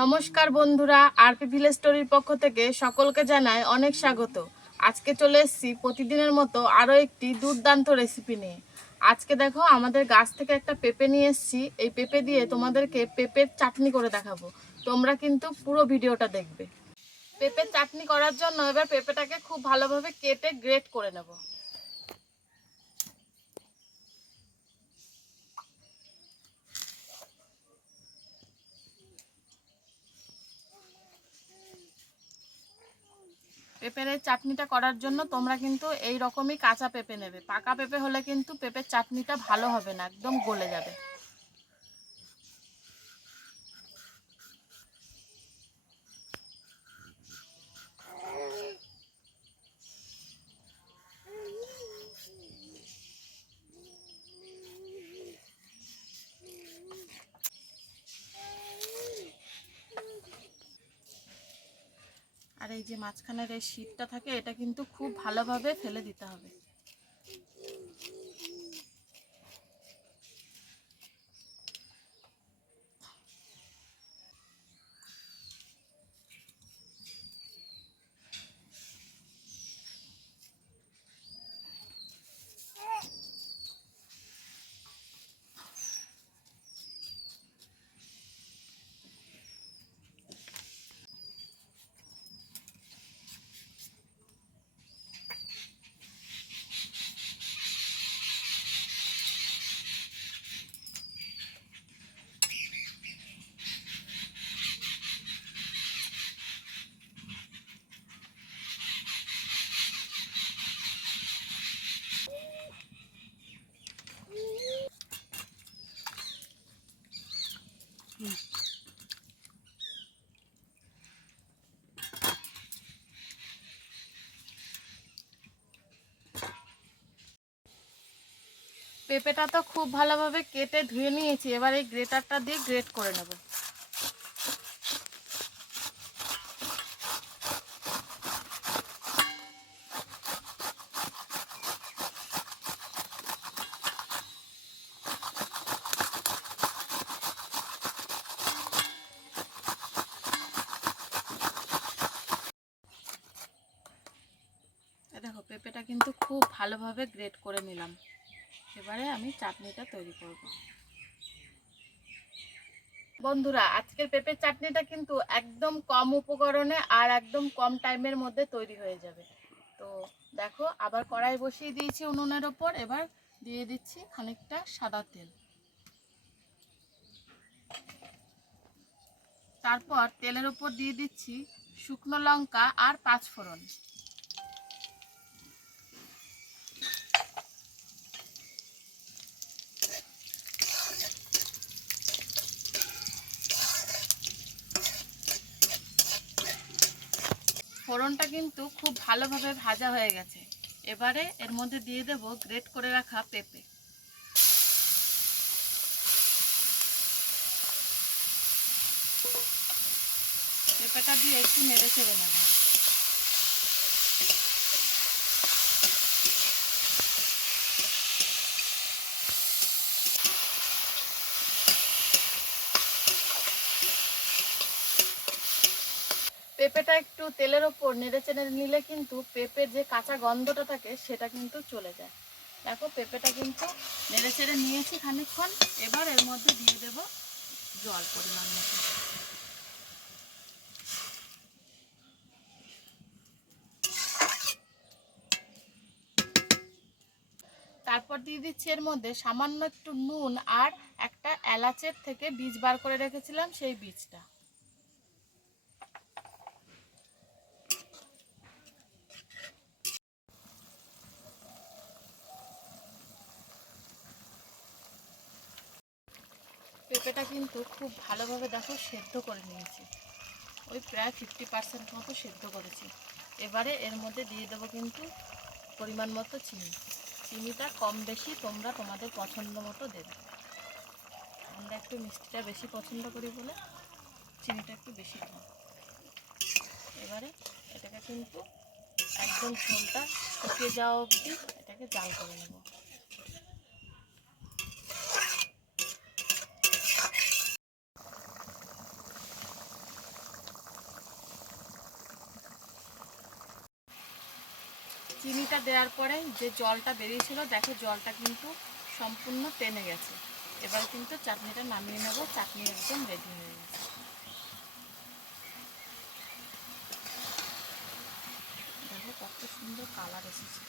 নমস্কার বন্ধুরা, RP village স্টোরির পক্ষ থেকে সকলকে জানাই অনেক স্বাগত। আজকে চলে এসেছি প্রতিদিনের মতো আরও একটি দুর্দান্ত রেসিপি নিয়ে। আজকে দেখো আমাদের গাছ থেকে একটা পেঁপে নিয়ে এসেছি। এই পেঁপে দিয়ে তোমাদেরকে পেঁপের চাটনি করে দেখাবো। তোমরা কিন্তু পুরো ভিডিওটা দেখবে। পেঁপের চাটনি করার জন্য এবার পেঁপেটাকে খুব ভালোভাবে কেটে গ্রেট করে নেব। পেঁপের এই চাটনিটা করার জন্য তোমরা কিন্তু এই রকমই কাঁচা পেঁপে নেবে। পাকা পেঁপে হলে কিন্তু পেঁপের চাটনিটা ভালো হবে না, একদম গলে যাবে। আর এই যে মাঝখানের এই শীটটা থাকে, এটা কিন্তু খুব ভালোভাবে ফেলে দিতে হবে। পেঁপেটা তো খুব ভালোভাবে কেটে ধুয়ে নিয়েছি। এবার এই গ্রেটারটা দিয়ে গ্রেট করে নেব। দেখো পেঁপেটা কিন্তু খুব ভালোভাবে গ্রেট করে নিলাম। এবারে আমি চাটনিটা তৈরি করব। বন্ধুরা, আজকের পেঁপের চাটনিটা কিন্তু একদম কম উপকরণে আর একদম কম টাইমের মধ্যে তৈরি হয়ে যাবে। তো দেখো, আবার কড়াই বসিয়ে দিয়েছি উনুনের ওপর। এবার দিয়ে দিচ্ছি খানিকটা সাদা তেল। তারপর তেলের উপর দিয়ে দিচ্ছি শুকনো লঙ্কা আর 5 ফোড়ন। ফোড়নটা কিন্তু খুব ভালোভাবে ভাজা হয়ে গেছে। এবারে এর মধ্যে দিয়ে দেব গ্রেট করে রাখা পেঁপে। পেঁপেটা দিয়ে একটু নেড়ে চেড়ে নেব। পেঁপেটা একটু তেলের ওপর নেড়ে চেড়ে নিলে কিন্তু পেঁপের যে কাঁচা গন্ধটা থাকে সেটা কিন্তু চলে যায়। দেখো পেঁপেটা কিন্তু নেড়ে চেড়ে নিয়েছি খানিকক্ষণ। এবার এর মধ্যে দিয়ে দেব জল পরিমাণ মতো। তারপর দিয়ে দিচ্ছি এর মধ্যে সামান্য একটু নুন আর একটা এলাচের থেকে বীজ বার করে রেখেছিলাম, সেই বীজটা। পেঁপেটা কিন্তু খুব ভালোভাবে দেখো সেদ্ধ করে নিয়েছি। ওই প্রায় 50% মতো সেদ্ধ করেছি। এবারে এর মধ্যে দিয়ে দেবো কিন্তু পরিমাণ মতো চিনি। চিনিটা কম বেশি তোমরা তোমাদের পছন্দ মতো দেবে। আমরা একটু মিষ্টিটা বেশি পছন্দ করি বলে চিনিটা একটু বেশি দিই। এবারে এটাকে কিন্তু একদম ঝোলটা শুকিয়ে যাওয়া অবধি এটাকে জাল করে নেব। চিনিটা দেওয়ার পরে যে জলটা বেরিয়েছিল, দেখো জলটা কিন্তু সম্পূর্ণ টেনে গেছে। এবার কিন্তু চাটনিটা নামিয়ে নেব। চাটনি একদম রেডি হয়ে গেছে। দেখো কত সুন্দর কালার এসেছে।